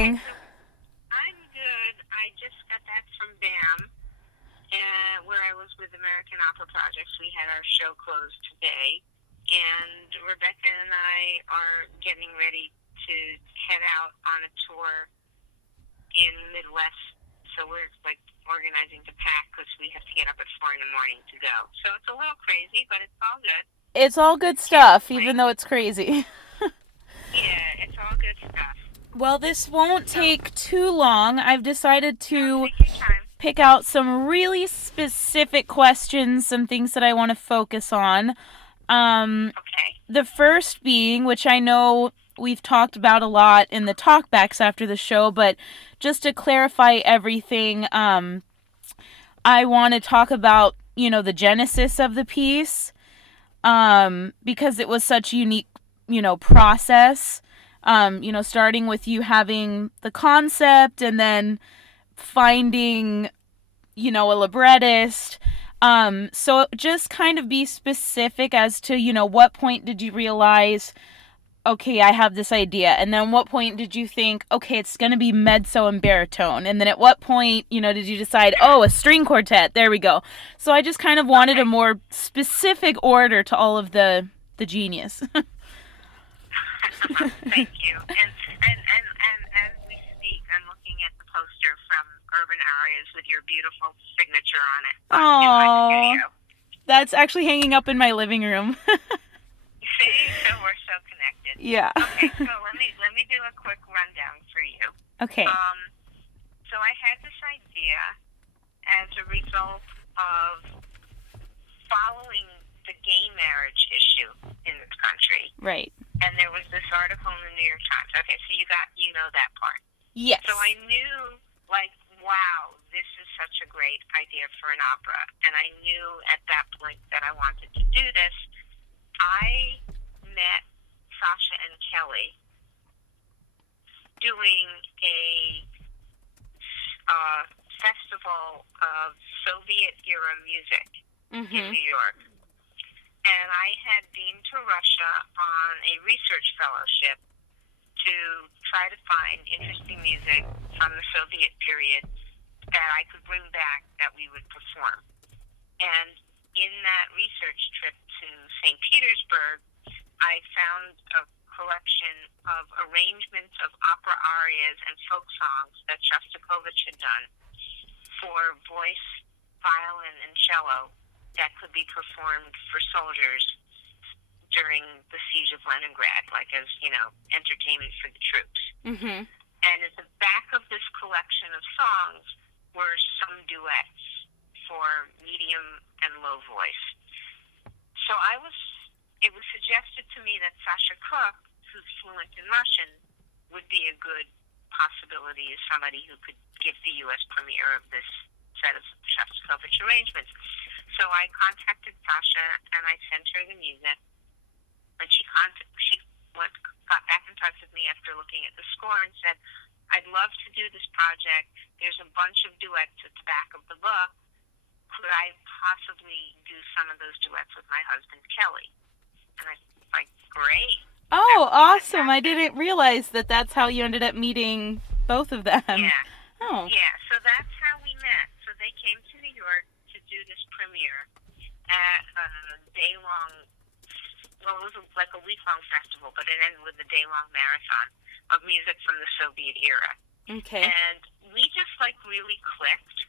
doing? So I'm good. I just got back from BAM, where I was with American Opera Projects. We had our show closed today, and Rebecca and I are getting ready to head out on a tour in the Midwest. So we're like organizing to pack because we have to get up at 4 in the morning to go. So it's a little crazy, but it's all good. It's all good Can't stuff, even complain. though it's crazy. Yeah, it's all good stuff. Well, this won't So, take too long. I've decided no, to take your time. pick out some really specific questions, some things that I want to focus on. Um, Okay. the first being, which I know we've talked about a lot in the talkbacks after the show, but just to clarify everything, I want to talk about, the genesis of the piece, because it was such a unique, process. Starting with you having the concept and then finding, a librettist. So just kind of be specific as to, what point did you realize, okay, I have this idea? And then what point did you think, okay, it's going to be mezzo and baritone? And then at what point, did you decide, oh, a string quartet? There we go. So I just kind of wanted a Okay. more specific order to all of the genius. Thank you. And as we speak, I'm looking at the poster from Urban Areas with your beautiful signature on it in my Oh, studio. that's actually hanging up in my living room. See, so we're so connected. Yeah. Okay, so let me do a quick rundown for you. Okay. Um, so I had this idea as a result of following the gay marriage issue in this country. Right. And there was this article in the New York Times. Okay, so you know that part. Yes. So I knew, like, wow, this is such a great idea for an opera. And I knew at that point that I wanted to do this. I met Sasha and Kelly doing a festival of Soviet-era music in New York. And I had been to Russia on a research fellowship to try to find interesting music from the Soviet period that I could bring back that we would perform. And in that research trip to St. Petersburg, I found a collection of arrangements of opera arias and folk songs that Shostakovich had done for voice, violin, and cello that could be performed for soldiers during the siege of Leningrad, like as, entertainment for the troops. Mm-hmm. And at the back of this collection of songs were some duets for medium and low voice. So it was suggested to me that Sasha Cook, who's fluent in Russian, would be a good possibility as somebody who could give the U.S. premiere of this set of Shostakovich arrangements. So I contacted Sasha and I sent her the music, and she got back in touch with me after looking at the score and said, "I'd love to do this project. There's a bunch of duets at the back of the book. Could I possibly do some of those duets with my husband Kelly?" And I was like, "Great." Oh, awesome. I didn't realize that that's how you ended up meeting both of them. Yeah. Oh. Yeah, so that's how we met. So they came to New York to do this premiere at a day-long, well, it was like a week-long festival, but it ended with a day-long marathon of music from the Soviet era. Okay. And we just, really clicked,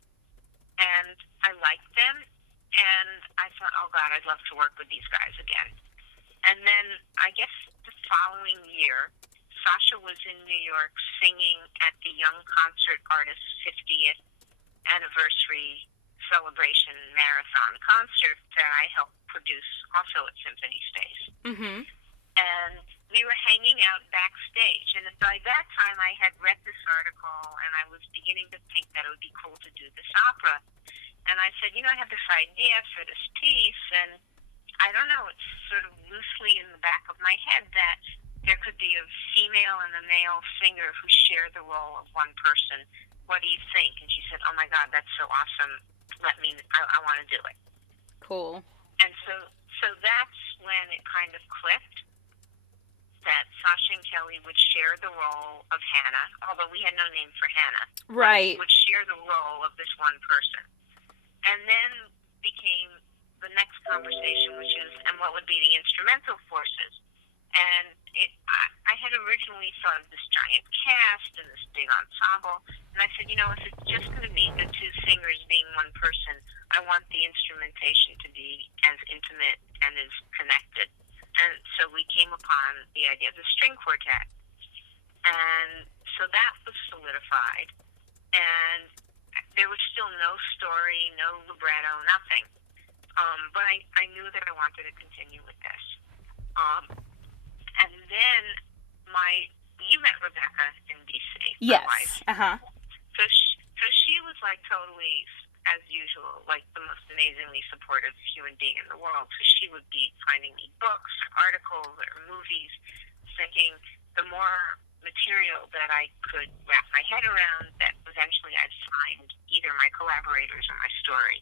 and I liked them, and I thought, oh, God, I'd love to work with these guys again. And then I guess the following year, Sasha was in New York singing at the Young Concert Artists' 50th anniversary celebration marathon concert that I helped produce also at Symphony Space. Mm-hmm. And we were hanging out backstage. And by that time, I had read this article, and I was beginning to think that it would be cool to do this opera. And I said, I have this idea for this piece, and I don't know, it's sort of loosely in the back of my head that there could be a female and a male singer who share the role of one person. What do you think? And she said, oh my God, that's so awesome. I want to do it. Cool. And so that's when it kind of clicked. that Sasha and Kelly would share the role of Hannah, although we had no name for Hannah. Right. Would share the role of this one person. And then became the next conversation, which is, and what would be the instrumental forces? And I had originally thought of this giant cast and this big ensemble, and I said, if it's just going to be the two singers being one person, I want the instrumentation to be as intimate and as connected. And so we came upon the idea of the string quartet. And so that was solidified. And there was still no story, no libretto, nothing. But I knew that I wanted to continue with this. And then you met Rebecca in D.C. Yes. My wife. Uh-huh. So she was like totally, as usual, like the most amazingly supportive human being in the world. So she would be finding me books or articles or movies, thinking the more material that I could wrap my head around, that eventually I'd find either my collaborators or my story.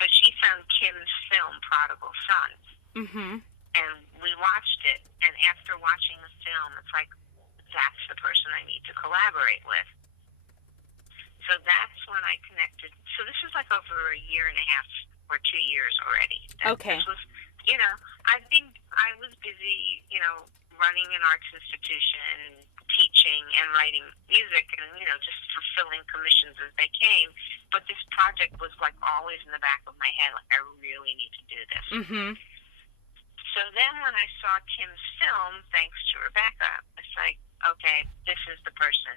So she found Kim's film, Prodigal Son. Mm-hmm. And we watched it, and after watching the film, it's like, that's the person I need to collaborate with. So that's when I connected. So this is like over a year and a half or 2 years already. Okay. This was, I was busy, running an arts institution, teaching and writing music, and, just fulfilling commissions as they came. But this project was like always in the back of my head, like, I really need to do this. Mm-hmm. So then when I saw Kim's film, thanks to Rebecca, it's like, okay, this is the person.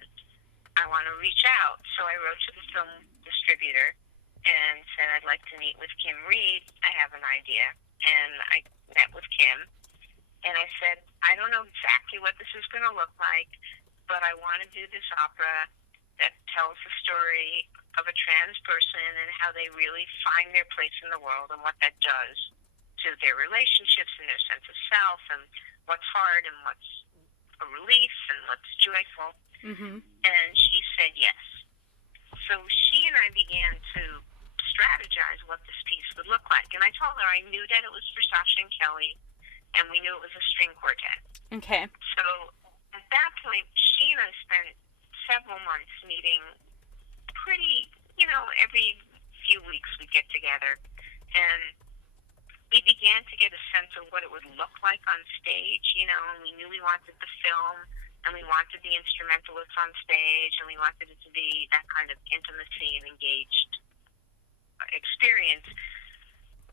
I want to reach out. So I wrote to the film distributor and said, I'd like to meet with Kim Reed. I have an idea. And I met with Kim. And I said, I don't know exactly what this is going to look like, but I want to do this opera that tells the story of a trans person and how they really find their place in the world and what that does to their relationships and their sense of self and what's hard and what's a relief and what's joyful. Mm-hmm. And she said yes. So she and I began to strategize what this piece would look like. And I told her I knew that it was for Sasha and Kelly, and we knew it was a string quartet. Okay. So at that point, she and I spent several months meeting pretty, every few weeks we'd get together. And we began to get a sense of what it would look like on stage, and we knew we wanted the film, and we wanted the instrumentalists on stage, and we wanted it to be that kind of intimacy and engaged experience.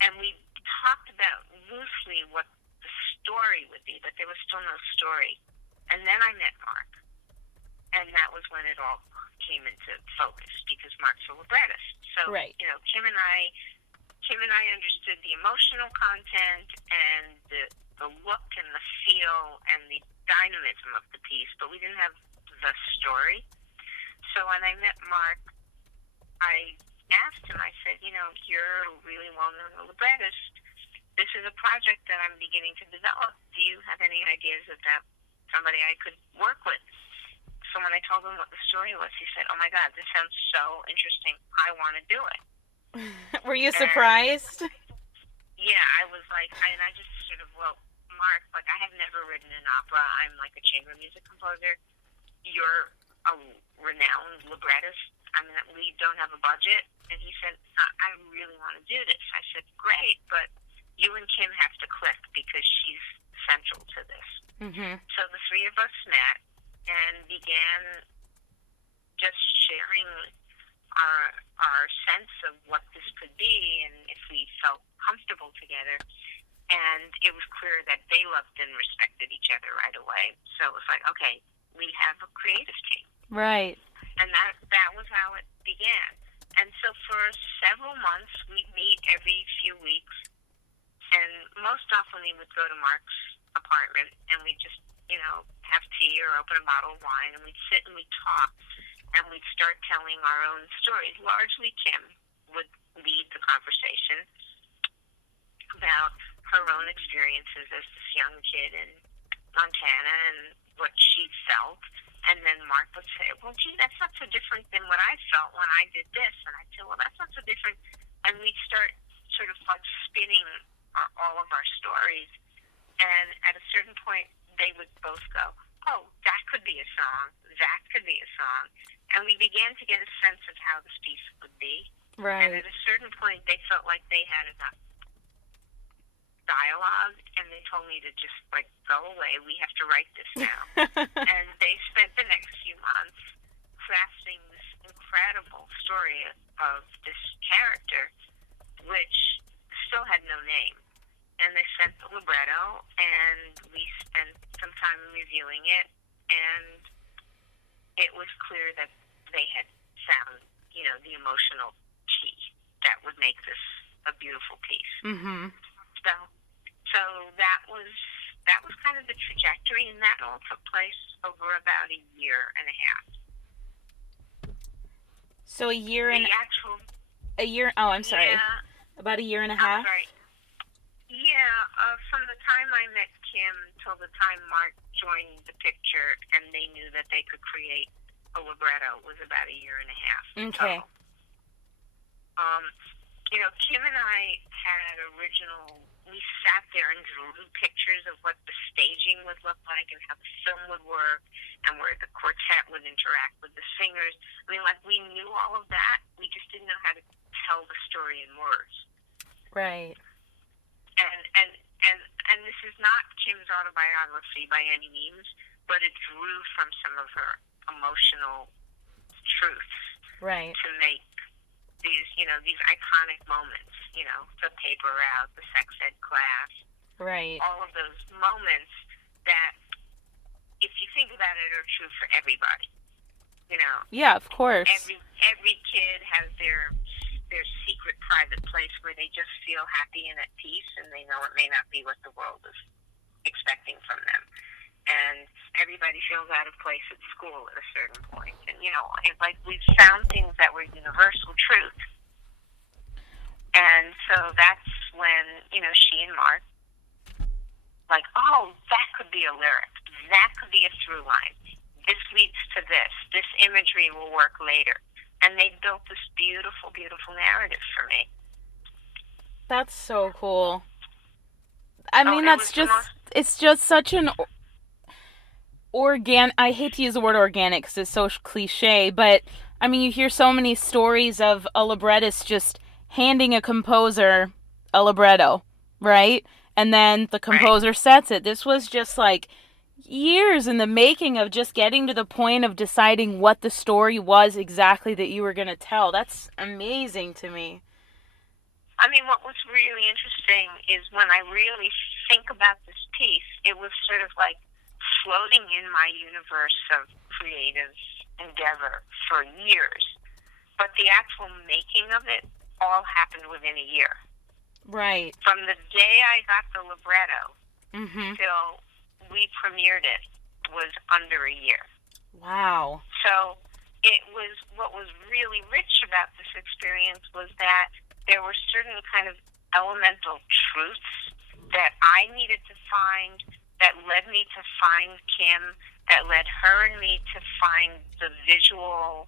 And we talked about loosely what the story would be, but there was still no story. And then I met Mark, and that was when it all came into focus, because Mark's a librettist. So, right. Kim and I understood the emotional content and the look and the feel and the dynamism of the piece, but we didn't have the story. So when I met Mark, I asked him, I said, you're a really well-known librettist. This is a project that I'm beginning to develop. Do you have any ideas about somebody I could work with? So when I told him what the story was, he said, oh my God, this sounds so interesting. I want to do it. Were you surprised? Yeah, I was like, and I just sort of, Mark, like, I have never written an opera. I'm like a chamber music composer. You're a renowned librettist. I mean, we don't have a budget. And he said, I really want to do this. I said, great, but you and Kim have to click because she's central to this. Mm-hmm. So the three of us met and began just sharing our sense of what this could be and if we felt comfortable together. And it was clear that they loved and respected each other right away. So it was like, okay, we have a creative team. Right. And that was how it began. And so for several months, we'd meet every few weeks. And most often we would go to Mark's apartment and we'd just, have tea or open a bottle of wine, and we'd sit and we'd talk. And we'd start telling our own stories. Largely, Kim would lead the conversation about her own experiences as this young kid in Montana and what she felt. And then Mark would say, well, gee, that's not so different than what I felt when I did this. And I'd say, well, that's not so different. And we'd start sort of like spinning all of our stories. And at a certain point, they would both go, oh, that could be a song, that could be a song. And we began to get a sense of how this piece would be. Right. And at a certain point, they felt like they had enough dialogue, and they told me to just, like, go away. We have to write this now. And they spent the next few months crafting this incredible story of this character, which still had no name. And they sent the libretto, and we spent some time reviewing it, and it was clear that they had found, you know, the emotional key that would make this a beautiful piece. Mm-hmm. So that was kind of the trajectory, and that all took place over about a year and a half. So a year and I'm sorry. Yeah, about a year and a half? I'm sorry. Yeah, from the time I met Kim till the time Mark joined the picture and they knew that they could create a libretto was about a year and a half. Okay. So, you know, Kim and I had we sat there and drew pictures of what the staging would look like and how the film would work and where the quartet would interact with the singers. I mean, like, we knew all of that. We just didn't know how to tell the story in words. Right. And this is not Kim's autobiography by any means, but it drew from some of her emotional truths. Right. To make these iconic moments, you know, the paper route, the sex ed class. Right. All of those moments that, if you think about it, are true for everybody. You know. Yeah, of course. Every kid has their secret private place where they just feel happy and at peace, and they know it may not be what the world is expecting from them. And everybody feels out of place at school at a certain point. And, you know, it's like we've found things that were universal truth. And so that's when, you know, she and Mark, like, oh, that could be a lyric. That could be a through line. This leads to this. This imagery will work later. And they built this beautiful, beautiful narrative for me. That's so cool. I mean, it's just such an I hate to use the word organic because it's so cliche, but I mean, you hear so many stories of a librettist just handing a composer a libretto, right? And then the composer sets it. This was just like years in the making of just getting to the point of deciding what the story was exactly that you were going to tell. That's amazing to me. I mean, what was really interesting is when I really think about this piece, it was sort of like floating in my universe of creative endeavor for years. But the actual making of it all happened within a year. Right. From the day I got the libretto till we premiered it was under a year. Wow. So what was really rich about this experience was that there were certain kind of elemental truths that I needed to find that led me to find Kim, that led her and me to find the visual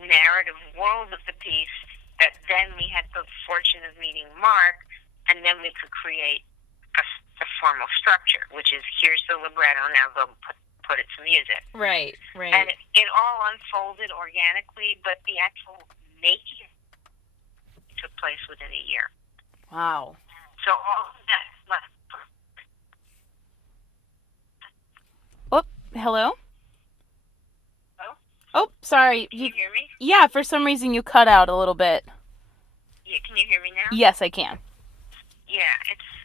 narrative world of the piece, that then we had the fortune of meeting Mark, and then we could create a formal structure, which is, here's the libretto, now go put it to music. Right. And it all unfolded organically, but the actual making took place within a year. Wow. So all of that left. Oh, hello? Hello? Oh, sorry. Can you hear me? Yeah, for some reason you cut out a little bit. Yeah, can you hear me now? Yes, I can. Yeah,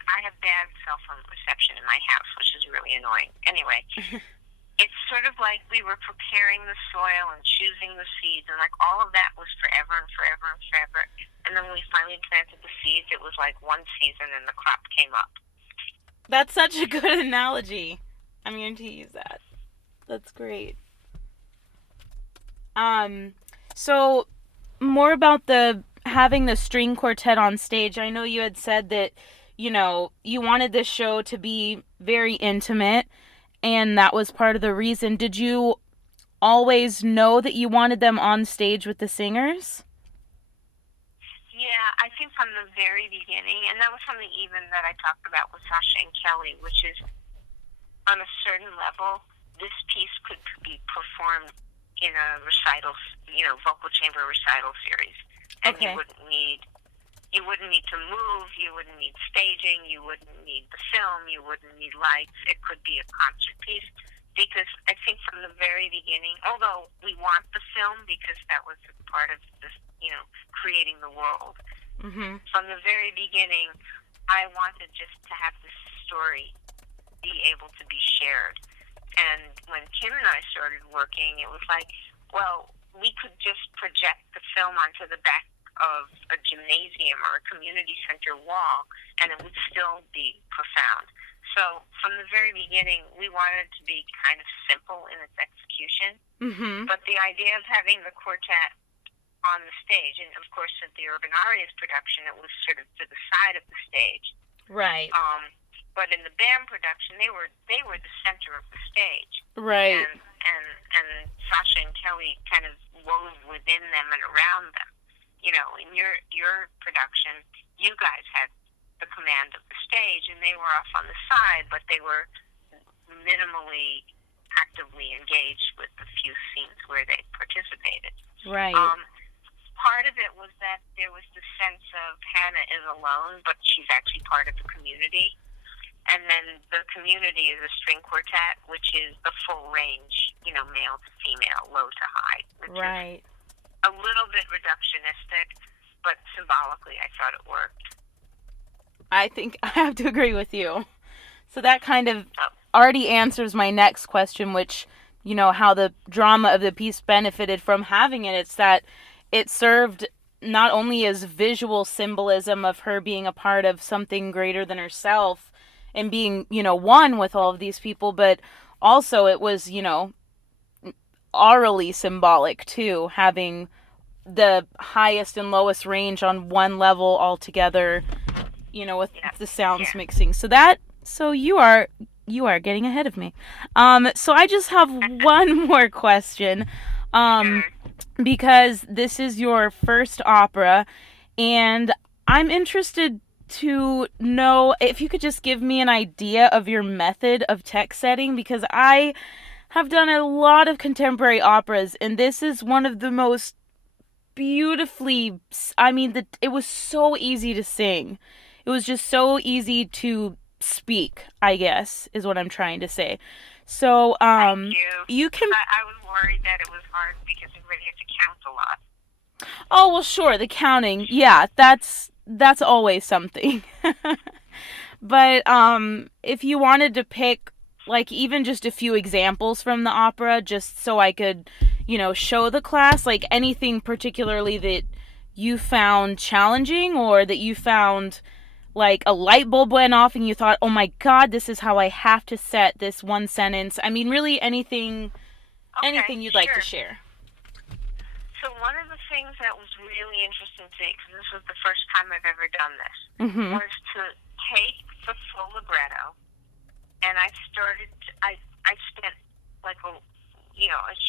I have bad cell phone reception in my house, which is really annoying. Anyway, it's sort of like we were preparing the soil and choosing the seeds, and like all of that was forever and forever and forever. And then when we finally planted the seeds, it was like one season and the crop came up. That's such a good analogy. I'm going to use that. That's great. So more about having the string quartet on stage. I know you had said that, you know, you wanted this show to be very intimate, and that was part of the reason. Did you always know that you wanted them on stage with the singers? Yeah, I think from the very beginning, and that was something even that I talked about with Sasha and Kelly, which is on a certain level, this piece could be performed in a recital, vocal chamber recital series, and Okay. you wouldn't need to move, you wouldn't need staging, you wouldn't need the film, you wouldn't need lights. It could be a concert piece because I think from the very beginning, although we want the film because that was part of this, creating the world. Mhm. From the very beginning, I wanted just to have this story be able to be shared. And when Kim and I started working, it was like, well, we could just project the film onto the back of a gymnasium or a community center wall, and it would still be profound. So from the very beginning, we wanted it to be kind of simple in its execution. Mhm. But the idea of having the quartet on the stage, and of course at the Urban Arias production, it was sort of to the side of the stage. Right. But in the band production, they were the center of the stage. Right. And Sasha and Kelly kind of wove within them and around them. In your production, you guys had the command of the stage, and they were off on the side, but they were minimally actively engaged with the few scenes where they participated. Right. Part of it was that there was the sense of Hannah is alone, but she's actually part of the community. And then the community is a string quartet, which is the full range, male to female, low to high. Right. A little bit reductionistic, but symbolically I thought it worked. I think I have to agree with you. So that kind of already answers my next question, which, how the drama of the piece benefited from having it. It's that it served not only as visual symbolism of her being a part of something greater than herself and being, one with all of these people, but also it was, aurally symbolic too, having the highest and lowest range on one level all together, with the sounds mixing. So you are getting ahead of me. So I just have one more question. Because this is your first opera, and I'm interested to know if you could just give me an idea of your method of text setting, because I have done a lot of contemporary operas, and this is one of the most beautifully, it was so easy to sing. It was just so easy to speak, I guess, is what I'm trying to say. So, Thank you can... I was worried that it was hard because everybody had to count a lot. Oh, well, sure, the counting. Yeah, that's always something. But if you wanted to pick like even just a few examples from the opera just so I could, show the class, like anything particularly that you found challenging or that you found like a light bulb went off and you thought, "Oh my god, this is how I have to set this one sentence." I mean, really anything you'd like to share. So one of the things that was really interesting to me, because this was the first time I've ever done this, was to take the full libretto, and I spent like a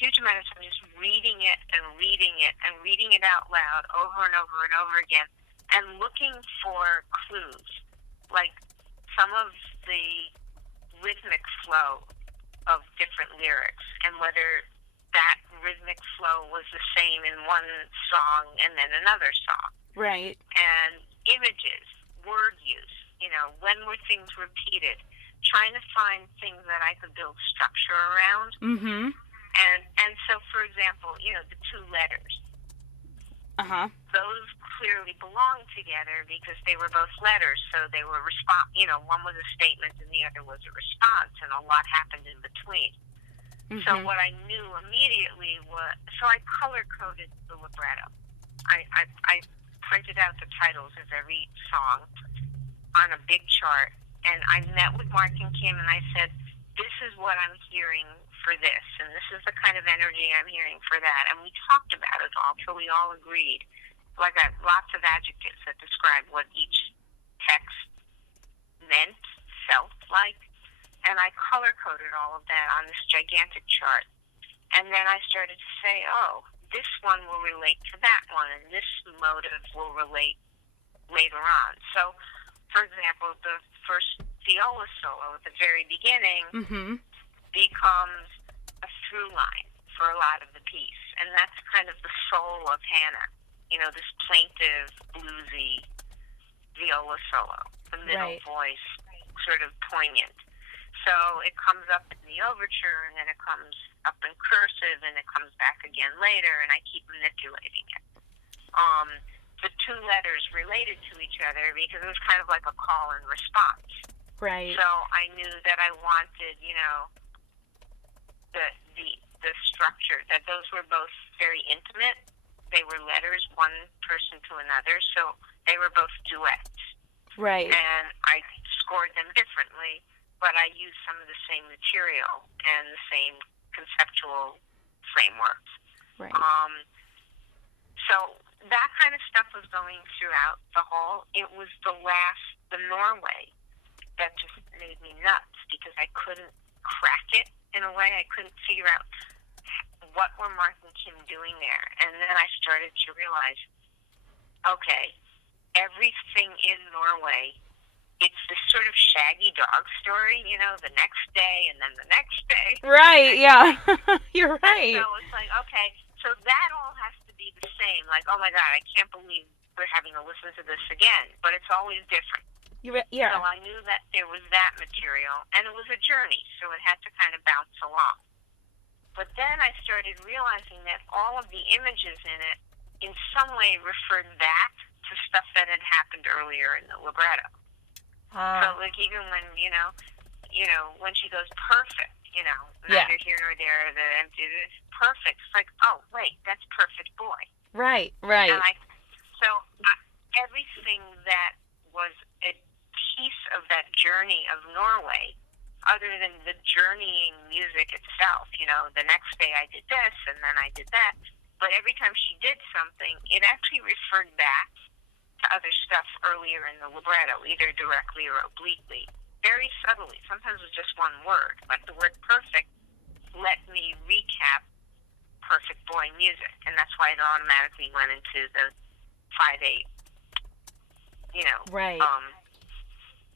huge amount of time just reading it and reading it and reading it out loud over and over and over again, and looking for clues, like some of the rhythmic flow of different lyrics, and whether that rhythmic flow was the same in one song and then another song. Right. And images, word use, when were things repeated, trying to find things that I could build structure around. Mm-hmm. And so, for example, the two letters. Uh-huh. Those clearly belong together because they were both letters, so they were one was a statement and the other was a response, and a lot happened in between. Mm-hmm. So what I knew immediately I color-coded the libretto. I printed out the titles of every song on a big chart, and I met with Mark and Kim, and I said, this is what I'm hearing for this, and this is the kind of energy I'm hearing for that. And we talked about it all till we all agreed. So I got lots of adjectives that describe what each text meant, felt like, and I color-coded all of that on this gigantic chart. And then I started to say, oh, this one will relate to that one, and this motive will relate later on. So, for example, the first viola solo at the very beginning Mm-hmm. becomes a through line for a lot of the piece. And that's kind of the soul of Hannah. This plaintive, bluesy viola solo, the middle Right. voice, sort of poignant. So it comes up in the overture, and then it comes up in cursive, and it comes back again later, and I keep manipulating it. The two letters related to each other because it was kind of like a call and response. Right. So I knew that I wanted, the the structure, that those were both very intimate. They were letters, one person to another, so they were both duets. Right. And I scored them differently, but I used some of the same material and the same conceptual frameworks. Right. So that kind of stuff was going throughout the whole. It was the Norway, that just made me nuts because I couldn't crack it in a way. I couldn't figure out what were Mark and Kim doing there. And then I started to realize, okay, everything in Norway, it's this sort of shaggy dog story, the next day and then the next day. Right, yeah. You're right. And so it's like, okay, so that all has to be the same. Like, oh my God, I can't believe we're having to listen to this again. But it's always different. Yeah. So I knew that there was that material, and it was a journey, so it had to kind of bounce along. But then I started realizing that all of the images in it, in some way, referred back to stuff that had happened earlier in the libretto. So, like, even when, when she goes perfect, neither here nor there, it's perfect. It's like, oh, wait, that's Perfect Boy. Right, right. And everything that was a piece of that journey of Norway, other than the journeying music itself, the next day I did this and then I did that, but every time she did something, it actually referred back to other stuff earlier in the libretto, either directly or obliquely, very subtly. Sometimes with just one word, like the word perfect let me recap Perfect Boy music, and that's why it automatically went into the 5/8, right.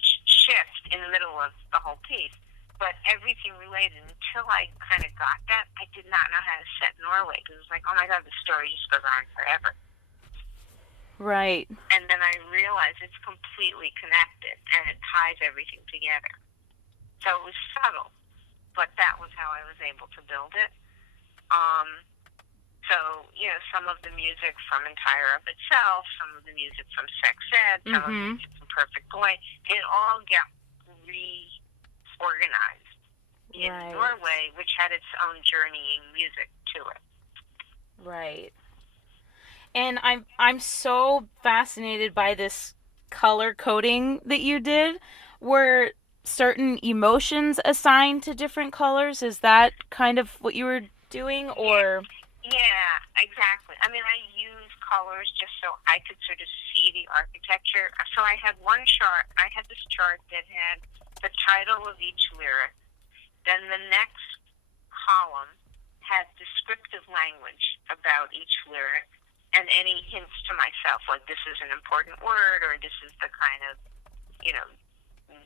Shift in the middle of the whole piece. But everything related, until I kind of got that, I did not know how to set Norway, because it was like, oh my God, the story just goes on forever. Right. And then I realized it's completely connected, and it ties everything together. So it was subtle, but that was how I was able to build it. So, some of the music from Entire of Itself, some of the music from Sex Ed, some of the music from Perfect Boy, it all got reorganized in Norway, which had its own journeying music to it. Right. And I'm so fascinated by this color coding that you did. Were certain emotions assigned to different colors? Is that kind of what you were doing, or? Yeah, exactly. I mean, I use colors just so I could sort of see the architecture. So I had one chart. I had this chart that had the title of each lyric. Then the next column had descriptive language about each lyric and any hints to myself, like this is an important word or this is the kind of,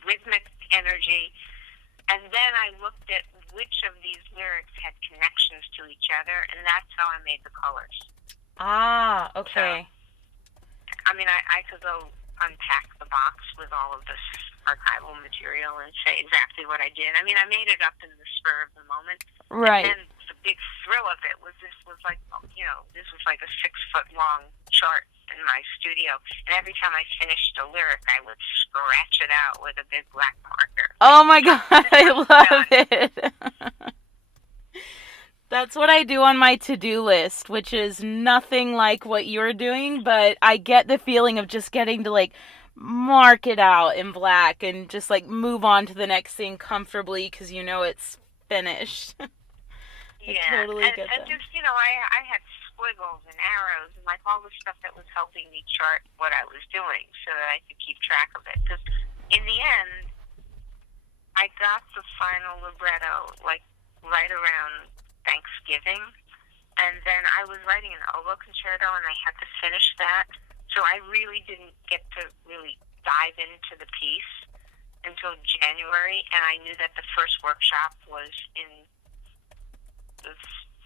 rhythmic energy. And then I looked at which of these lyrics had connections to each other, and that's how I made the colors. Ah, okay. So, I mean, I could go unpack the box with all of this archival material and say exactly what I did. I mean, I made it up in the spur of the moment. Right. And the big thrill of it was this was like a 6-foot long chart in my studio. And every time I finished a lyric, I would scratch it out with a big black marker. Oh my God, I love it. That's what I do on my to-do list, which is nothing like what you're doing, but I get the feeling of just getting to like mark it out in black and just like move on to the next thing comfortably because it's finished. Totally get and that. just, I had squiggles and arrows and like all the stuff that was helping me chart what I was doing so that I could keep track of it. Because in the end, I got the final libretto like right around Thanksgiving, and then I was writing an oboe concerto, and I had to finish that. So I really didn't get to really dive into the piece until January, and I knew that the first workshop was in,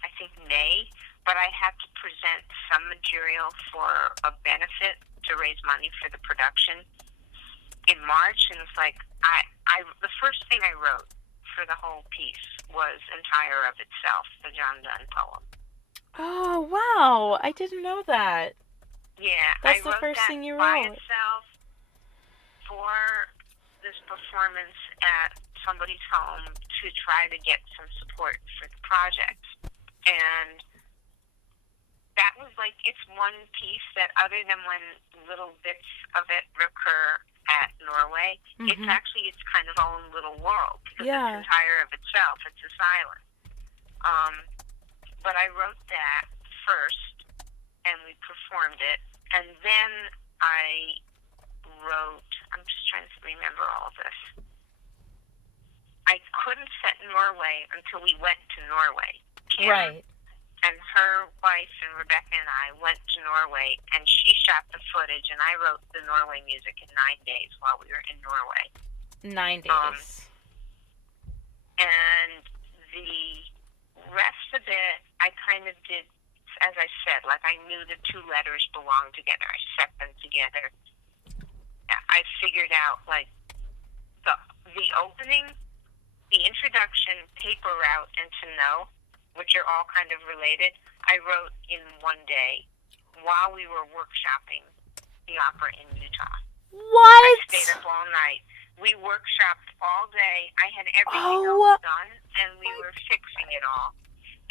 I think, May, but I had to present some material for a benefit to raise money for the production in March, and it's like, the first thing I wrote for the whole piece was Entire of Itself, the John Donne poem. Oh, wow. I didn't know that. Yeah, That's I the wrote first that thing you by wrote. itself for this performance at somebody's home to try to get some support for the project. And that was like, it's one piece that, other than when little bits of it recur at Norway, it's actually its kind of own little world, because it's entire of itself. It's a silence. But I wrote that first, and we performed it, and then I wrote, I'm just trying to remember all of this. I couldn't set Norway until we went to Norway. Kim Right. and her wife and Rebecca and I went to Norway, and she shot the footage, and I wrote the Norway music in 9 days while we were in Norway. 9 days. And the rest of it, I kind of did, as I said, like, I knew the two letters belonged together. I set them together. I figured out, like, the opening, the introduction, paper route, and to know, which are all kind of related, I wrote in 1 day while we were workshopping the opera in Utah. What? I stayed up all night. We workshopped all day. I had everything else done, and we were fixing it all.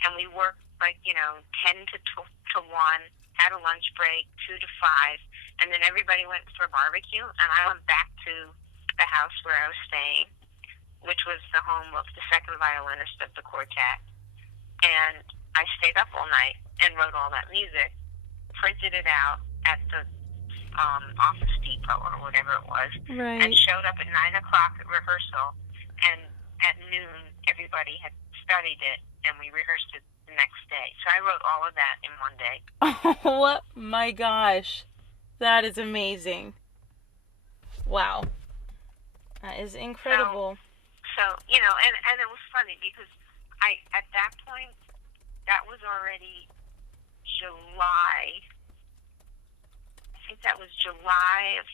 And we worked, like, 10 to 1, had a lunch break, 2 to 5, and then everybody went for barbecue, and I went back to the house where I was staying, which was the home of the second violinist of the quartet. And I stayed up all night and wrote all that music, printed it out at the Office Depot or whatever it was, and showed up at 9 o'clock at rehearsal. And at noon, everybody had studied it, and we rehearsed it the next day. So I wrote all of that in 1 day. Oh my gosh. That is amazing. Wow. That is incredible. So and it was funny because at that point, that was already July. I think that was July of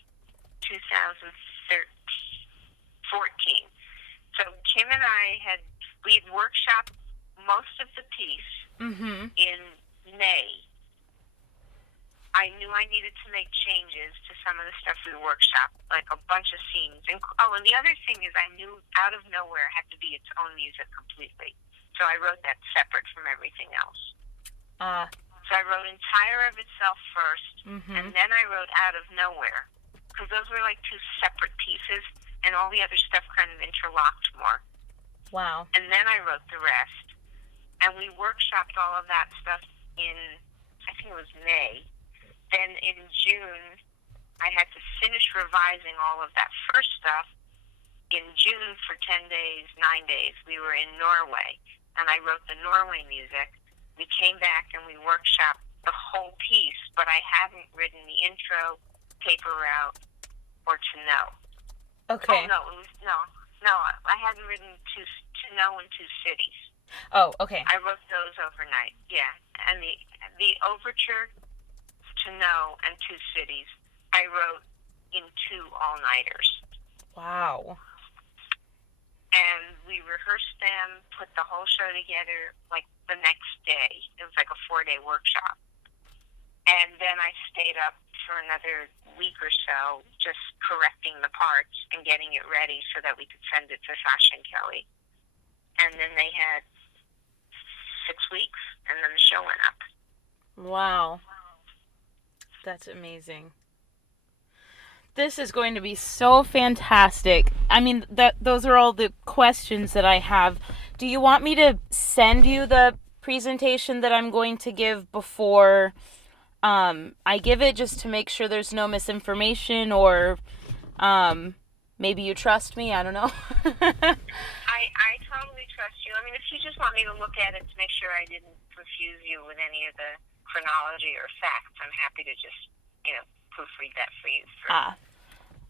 2014. So Kim and I we had workshopped most of the piece in May. I knew I needed to make changes to some of the stuff we workshopped, like a bunch of scenes. And the other thing is, I knew Out of Nowhere had to be its own music completely. So I wrote that separate from everything else. So I wrote Entire of Itself first, and then I wrote Out of Nowhere, because those were like two separate pieces, and all the other stuff kind of interlocked more. Wow. And then I wrote the rest. And we workshopped all of that stuff in, I think it was May. Then in June, I had to finish revising all of that first stuff. In June, for 10 days, 9 days, we were in Norway, and I wrote the Norway music. We came back and we workshopped the whole piece, but I hadn't written the intro, paper route, or To Know. Okay. No, I hadn't written To Know in Two Cities. Oh, okay. I wrote those overnight, yeah. And the overture, To Know, and Two Cities, I wrote in 2 all-nighters. Wow. And we rehearsed them, put the whole show together, like, the next day. It was like a 4-day workshop. And then I stayed up for another week or so, just correcting the parts and getting it ready so that we could send it to Sasha and Kelly. And then they had 6 weeks, and then the show went up. Wow. That's amazing. This is going to be so fantastic. I mean, those are all the questions that I have. Do you want me to send you the presentation that I'm going to give before I give it, just to make sure there's no misinformation, or maybe you trust me? I don't know. I totally trust you. I mean, if you just want me to look at it to make sure I didn't confuse you with any of the chronology or facts, I'm happy to just, proofread that for you.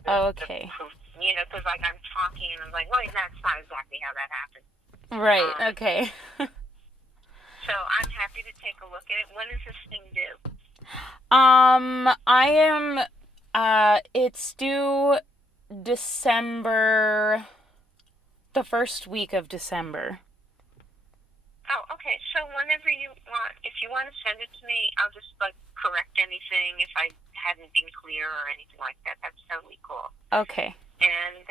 the Okay. proof, because like I'm talking and I'm like, well, that's not exactly how that happened. Right. Um, Okay. so I'm happy to take a look at it. When is this thing due? I am. It's due December, the first week of December. Oh, okay. So whenever you want, if you want to send it to me, I'll just like correct anything if I hadn't been clear or anything like that. That's totally cool. Okay. And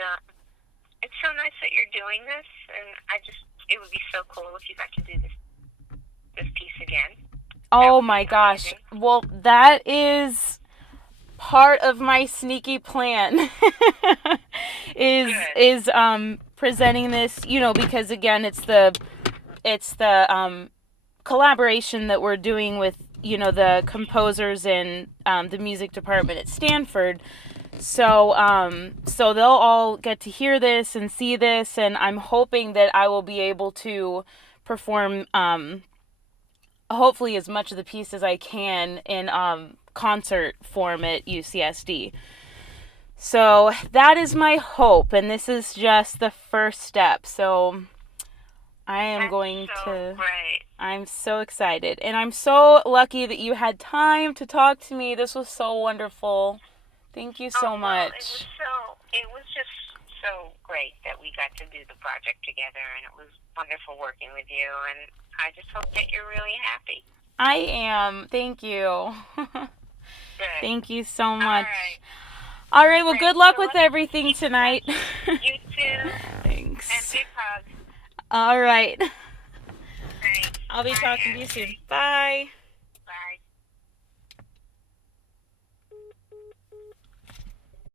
it's so nice that you're doing this, and it would be so cool if you got to do this piece again. Oh my gosh. Well, that is part of my sneaky plan. is Good. is presenting this, because again it's the collaboration that we're doing with, the composers in the music department at Stanford. So they'll all get to hear this and see this, and I'm hoping that I will be able to perform hopefully as much of the piece as I can in concert form at UCSD. So that is my hope, and this is just the first step. So I am That's going so to. great. I'm so excited, and I'm so lucky that you had time to talk to me. This was so wonderful. Thank you so much. It was just so great that we got to do the project together, and it was wonderful working with you, and I just hope that you're really happy. I am. Thank you. Good. Thank you so much. All right. All right, well, good luck with everything tonight. You too. Thanks. And big hug. All right. Thanks. I'll be talking to you soon. Bye.